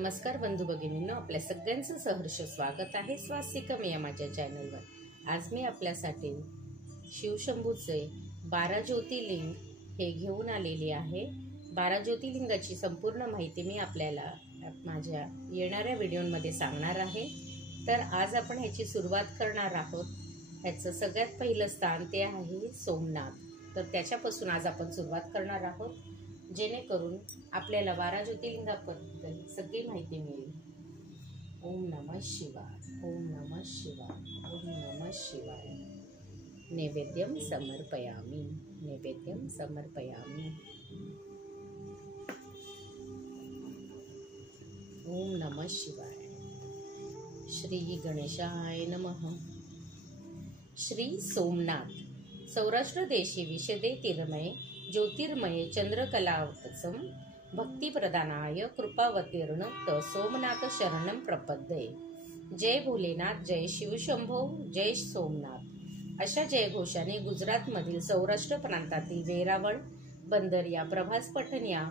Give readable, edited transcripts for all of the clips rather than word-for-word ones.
नमस्कार बंधू भगिनींनो, आपल्या सगळ्यांचं सहर्ष स्वागत आहे स्वास्तिकम या माझ्या चॅनलवर। आज मी आपल्यासाठी शिवशंभूचे 12 ज्योतिर्लिंग हे घेऊन आलेली आहे। 12 ज्योतिर्लिंगाची संपूर्ण माहिती मी आपल्याला माझ्या येणाऱ्या व्हिडिओमध्ये सांगणार आहे। तर आज आपण ह्याची सुरुवात करणार आहोत। ह्याचं सगळ्यात पहिलं स्थान ते आहे सोमनाथ। तर त्याच्यापासून आज आपण सुरुवात करणार आहोत, जेणेकरून आपल्याला 12 ज्योतिर्लिंगाबद्दल सगळी माहिती मिळेल। ओम नमः शिवाय, ओम नमः शिवाय, ओम नमः शिवाय। नैवेद्यम समर्पयामि, नैवेद्यम समर्पयामि। ओम नमः शिवाय। श्री गणेशाय नमः। श्री सोमनाथ सौराष्ट्र देशी विशदे तीर्मय ज्योतिर्मय चंद्रकलावतसम भक्तिप्रदानाय कृपावतीर्ण त सोमनाथ शरणं प्रपद्ये। जय भोलेनाथ, जय शिवशंभो, जय सोमनाथ अशा जयघोषाने गुजरातमधील सौराष्ट्र प्रांतातील वेरावळ, बंदर या प्रभास पठण या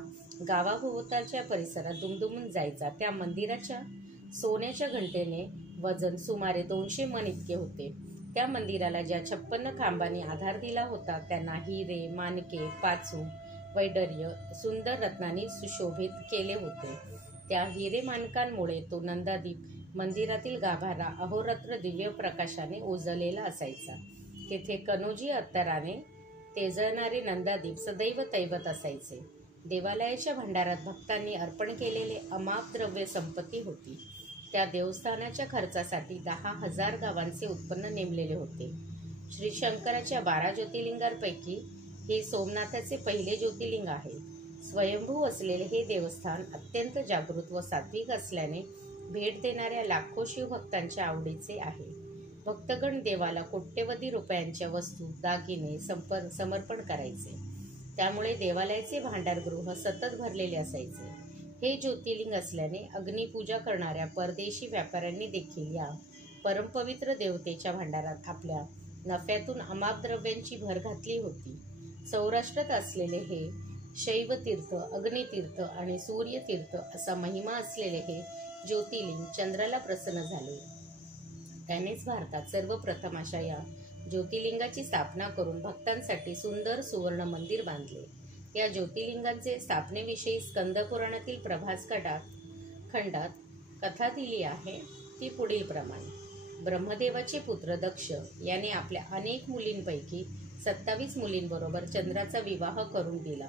गावाभोवतालच्या परिसरात दुमदुमून जायचा त्या मंदिराच्या सोन्याच्या घंटेने वजन सुमारे 200 मन इतके होते। त्या मंदिराला ज्या 56 खांबांनी आधार दिला होता त्यांना हिरे, माणके, पाचू, वैडर्य सुंदर रत्नांनी सुशोभित केले होते। त्या हिरे माणकांमुळे तो नंदादीप मंदिरातील गाभारा अहोरात्र दिव्य प्रकाशाने ओझलेला असायचा। तेथे कनोजी अत्तराने तेजळणारे नंदादीप सदैव तैवत असायचे। देवालयाच्या भंडारात भक्तांनी अर्पण केलेले अमाप द्रव्य संपत्ती होती। त्या देवस्थानाच्या खर्चासाठी 10,000 गावांचे उत्पन्न नेमलेले होते। श्री शंकराच्या 12 ज्योतिर्लिंगांपैकी हे सोमनाथाचे पहिले ज्योतिर्लिंग आहे। स्वयंभू असलेले हे देवस्थान अत्यंत जागृत व सात्विक असल्याने भेट देणाऱ्या लाखो शिवभक्तांच्या आवडीचे आहे। भक्तगण देवाला कोट्यवधी रुपयांच्या वस्तू, दागिने समर्पण करायचे। त्यामुळे देवालयाचे भांडारगृह सतत भरलेले असायचे। हे ज्योतिर्लिंग असल्याने अग्निपूजा करणाऱ्या परदेशी व्यापाऱ्यांनी देखील या परमपवित्र देवतेच्या भांडारात आपल्या नफ्यातून अमाप द्रव्यांची भर घातली होती। सौराष्ट्रात असलेले हे शैवतीर्थ, अग्नितीर्थ आणि सूर्यतीर्थ असा महिमा असलेले हे ज्योतिर्लिंग चंद्राला प्रसन्न झाले। त्यानेच भारतात सर्वप्रथम अशा या ज्योतिर्लिंगाची स्थापना करून भक्तांसाठी सुंदर सुवर्ण मंदिर बांधले। या ज्योतिर्लिंगांचे स्थापनेविषयी स्कंदपुराणातील प्रभास खंडात कथा दिली आहे। ती पुढील प्रमाणे। ब्रह्मदेवाचे पुत्र दक्ष याने आपल्या अनेक मुलींपैकी 27 मुलींबरोबर चंद्राचा विवाह करून दिला।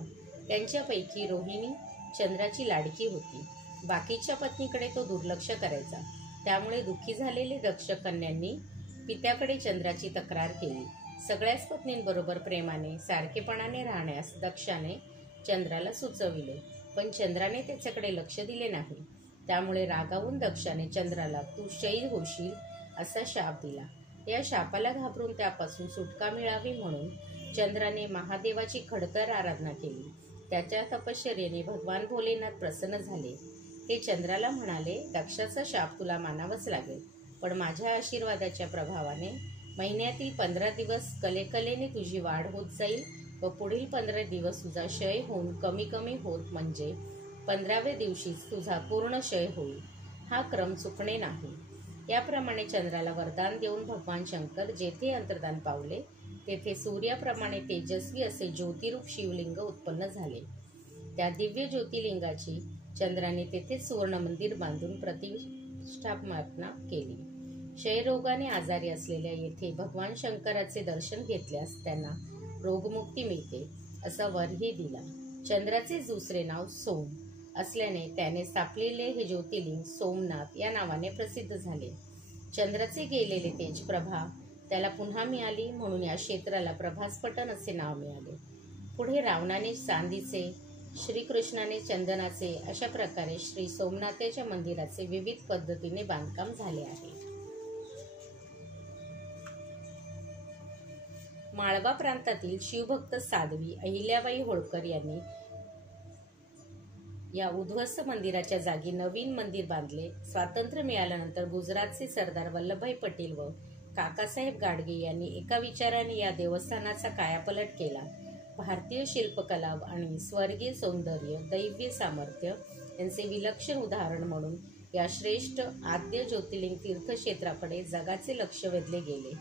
त्यांच्यापैकी रोहिणी चंद्राची लाडकी होती। बाकीच्या पत्नीकडे तो दुर्लक्ष करायचा। त्यामुळे दुःखी झालेले दक्ष कन्यांनी पित्याकडे चंद्राची तक्रार केली। सगळ्याच पत्नींबरोबर प्रेमाने सारखेपणाने राहण्यास दक्षाने चंद्राला सुचविले, पण चंद्राने त्याच्याकडे लक्ष दिले नाही। त्यामुळे रागावून दक्षाने चंद्राला तू शैल होशील असा शाप दिला। या शापाला घाबरून त्यापासून सुटका मिळावी म्हणून चंद्राने महादेवाची खडतर आराधना केली। त्याच्या तपश्चर्येने भगवान भोलेनाथ प्रसन्न झाले। ते चंद्राला म्हणाले, दक्षाचा शाप तुला मानावाच लागेल, पण माझ्या आशीर्वादाच्या प्रभावाने महिन्यातील 15 दिवस कलेकलेने तुझी वाढ होत जाईल व पुढील 15 दिवस तुझा क्षय होऊन कमी कमी होत म्हणजे 15व्या दिवशीच तुझा पूर्ण क्षय होईल। हा क्रम चुकणे नाही। याप्रमाणे चंद्राला वरदान देऊन भगवान शंकर जेथे अंतर्धान पावले तेथे सूर्याप्रमाणे तेजस्वी असे ज्योतिरूप शिवलिंग उत्पन्न झाले। त्या दिव्य ज्योतिर्लिंगाची चंद्राने तेथेच सुवर्ण मंदिर बांधून प्रतिष्ठापना केली। क्षयरोगाने आजारी असलेल्या येथे भगवान शंकराचे दर्शन घेतल्यास त्यांना रोगमुक्ती मिळते असा वरही दिला। चंद्राचे दुसरे नाव सोम असल्याने त्याने स्थापलेले हे ज्योतिर्लिंग सोमनाथ या नावाने प्रसिद्ध झाले। चंद्राचे गेलेले तेज प्रभा त्याला पुन्हा मिळाली म्हणून या क्षेत्राला प्रभास पठण असे नाव मिळाले। पुढे रावणाने चांदीचे, श्रीकृष्णाने चंदनाचे अशा प्रकारे श्री सोमनाथाच्या मंदिराचे विविध पद्धतीने बांधकाम झाले आहे। माळवा प्रांतातील शिवभक्त साध्वी अहिल्याबाई होळकर यांनी या उद्ध्वस्त मंदिराच्या जागी नवीन मंदिर बांधले। स्वातंत्र्य मिळाल्यानंतर गुजरातचे सरदार वल्लभभाई पटेल व काकासाहेब गाडगे यांनी एका विचाराने या देवस्थानाचा कायापालट केला। भारतीय शिल्पकला आणि स्वर्गीय सौंदर्य, दैव्य सामर्थ्य यांचे विलक्षण उदाहरण म्हणून या श्रेष्ठ आद्य ज्योतिर्लिंग तीर्थक्षेत्राकडे जगाचे लक्ष वेधले गेले.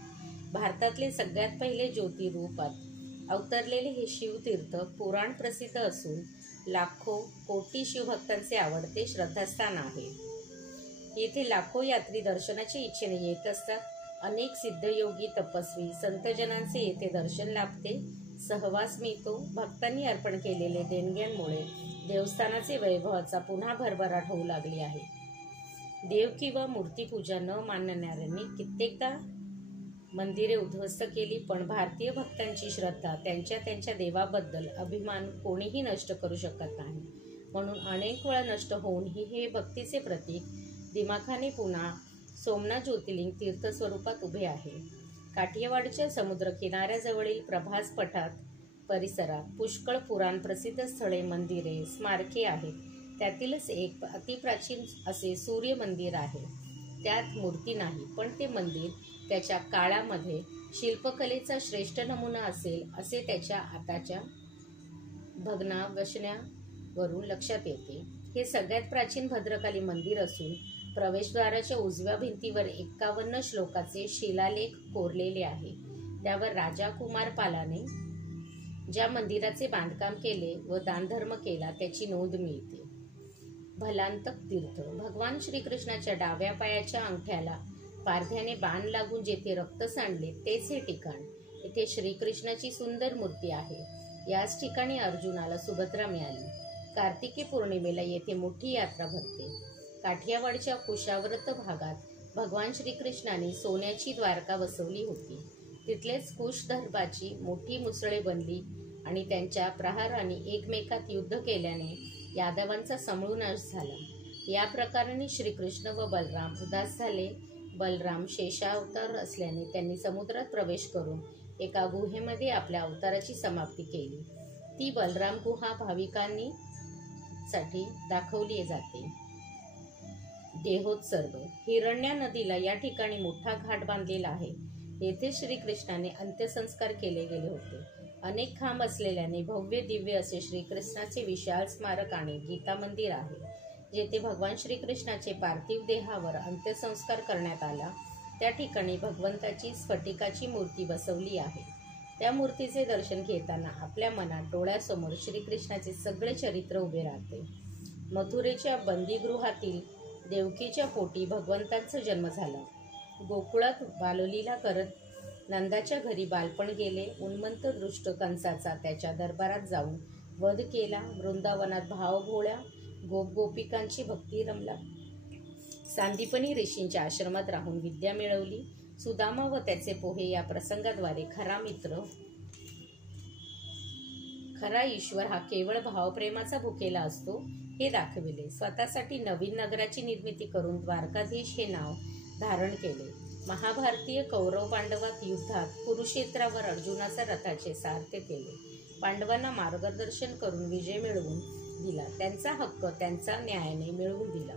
भारतातले सगळ्यात पहिले ज्योतिरूपात अवतरलेले हे शिवतीर्थ पुराण प्रसिद्ध असून लाखो कोटी शिवभक्तांचे आवडते श्रद्धास्थान आहे. येथे लाखो यात्री दर्शनाच्या इच्छेने येत असतात. अनेक सिद्धयोगी, तपस्वी, संतजनांचे येथे दर्शन लाभते, सहवास मिळतो. भक्तांनी अर्पण केलेले देणग्यांमुळे देवस्थानाचे वैभवाचा पुन्हा भरभराट होऊ लागली आहे. देव किंवा मूर्तीपूजा न मानणाऱ्यांनी कित्येकदा मंदिरे उद्ध्वस्त केली, पण भारतीय भक्तांची श्रद्धा, त्यांच्या देवाबद्दल अभिमान कोणीही नष्ट करू शकत नाही. म्हणून अनेक वेळा नष्ट होऊनही हे भक्तीचे प्रतीक दिमाखाने पुन्हा सोमनाथ ज्योतिर्लिंग तीर्थस्वरूपात उभे आहे. काठियावाडच्या समुद्र किनाऱ्याजवळील प्रभास पठार परिसरात पुष्कळ पुराण प्रसिद्ध स्थळे, मंदिरे, स्मारके आहेत. त्यातीलच एक अतिप्राचीन असे सूर्य मंदिर आहे. त्यात मूर्ती नाही, पण ते मंदिर त्याच्या काळामध्ये शिल्पकलेचा श्रेष्ठ नमुना असेल असे त्याच्या आताच्या भग्नावशेषावरून लक्षात येते. हे सगळ्यात प्राचीन भद्रकाली मंदिर असून प्रवेशद्वाराच्या उजव्या भिंतीवर 51 श्लोकाचे शिलालेख कोरलेले आहे. त्यावर राजा कुमारपालाने ज्या मंदिराचे बांधकाम केले व दानधर्म केला त्याची नोंद मिळते. भलांतक तीर्थ. भगवान श्रीकृष्णाच्या डाव्या पायाच्या अंगठ्याला पारध्याने बाण लागून जेथे रक्त सांडले तेच हे ठिकाण. येथे श्रीकृष्णाची सुंदर मूर्ती आहे. याच ठिकाणी अर्जुनाला सुभद्रा मिळाली. कार्तिकी पौर्णिमेला येथे मोठी यात्रा भरते. काठियावाडच्या कुशावर्त भागात भगवान श्रीकृष्णाने सोन्याची द्वारका बसवली होती. तिथलेच कुशधर्बाची मोठी मुसळे बनली आणि त्यांच्या प्रहाराने एकमेकात युद्ध केल्याने यादवांचा समूळ नाश झाला. या प्रकाराने श्रीकृष्ण व बलराम उदास झाले. बलराम शेषावतार असल्याने त्यांनी समुद्रात प्रवेश करून एका गुहेमध्ये आपल्या अवताराची समाप्ती केली. ती बलराम गुहा भाविकांनी साठी दाखवली जाते. देहोत्सर्ग. हिरण्या नदीला या ठिकाणी मोठा घाट बांधलेला आहे. येथे श्रीकृष्णाने अंत्यसंस्कार केले गेले होते. अनेक खांब असलेल्याने भव्य दिव्य असे श्रीकृष्णाचे विशाल स्मारक आणि गीता मंदिर आहे, जेथे भगवान श्रीकृष्णाचे पार्थिव देहावर अंत्यसंस्कार करण्यात आला. त्या ठिकाणी भगवंताची स्फटिकाची मूर्ती बसवली आहे. त्या मूर्तीचे दर्शन घेताना आपल्या मनात डोळ्यासमोर श्रीकृष्णाचे सगळे चरित्र उभे राहते. मथुरेच्या बंदीगृहातील देवकीच्या पोटी भगवंतांचा जन्म झाला. गोकुळात बाललीला करत नंदाच्या घरी बालपण गेले. उन्मंत दृष्ट कंसाचा त्याच्या दरबारात जाऊन वध केला. वृंदावनात भावभोळ्या गोपिकांची भक्ती रमला. सांदीपनी ऋषींच्या आश्रमात राहून विद्या मिळवली. सुदामा व त्याचे पोहे या प्रसंगाद्वारे खरा ईश्वर हा केवळ भावप्रेमाचा भुकेला असतो हे दाखविले. स्वतःसाठी नवीन नगराची निर्मिती करून द्वारकाधीश हे नाव धारण केले. महाभारतीय कौरव पांडवात युद्धात कुरुक्षेत्रावर अर्जुनाचा रथाचे सारथ्य केले. पांडवांना मार्गदर्शन करून विजय मिळवून दिला. त्यांचा हक्क त्यांचा न्यायाने मिळवून दिला.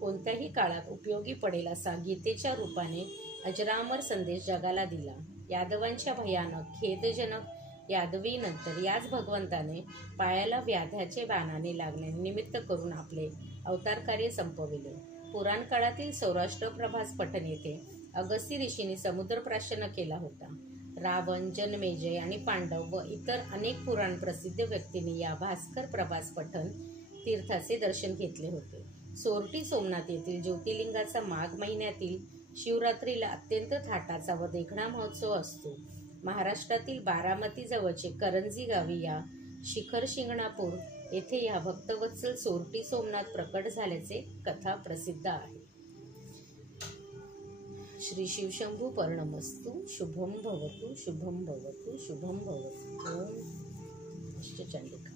कोणत्याही काळात उपयोगी पडेल असा गीतेच्या रूपाने अजरामर संदेश जगाला दिला. यादवांच्या भयानक खेदजनक यादवीनंतर याच भगवंताने पायाला व्याध्याचे बाणाने लागण्याने निमित्त करून आपले अवतारकार्य संपविले. पुराण काळातील सौराष्ट्र प्रभास पठण येथे अगस्ती ऋषींनी समुद्रप्राशन केला होता. रावण, जनमेजय आणि पांडव व इतर अनेक पुराण प्रसिद्ध व्यक्तींनी या भास्कर प्रभास पठण तीर्थाचे दर्शन घेतले होते. सोरटी सोमनाथ येथील ज्योतिर्लिंगाचा माघ महिन्यातील शिवरात्रीला अत्यंत थाटाचा व देखणा महोत्सव असतो. महाराष्ट्रातील बारामती जवळचे करंजी गावी या शिखर शिंगणापूर येथे या भक्तवत्सल सोरटी सोमनाथ प्रकट झाल्याचे कथा प्रसिद्ध आहे. श्री शिवशंभू पर्णमस्तु. शुभम भवतु, शुभम भवतु, शुभम भवतु. ओम अष्टचंडिका.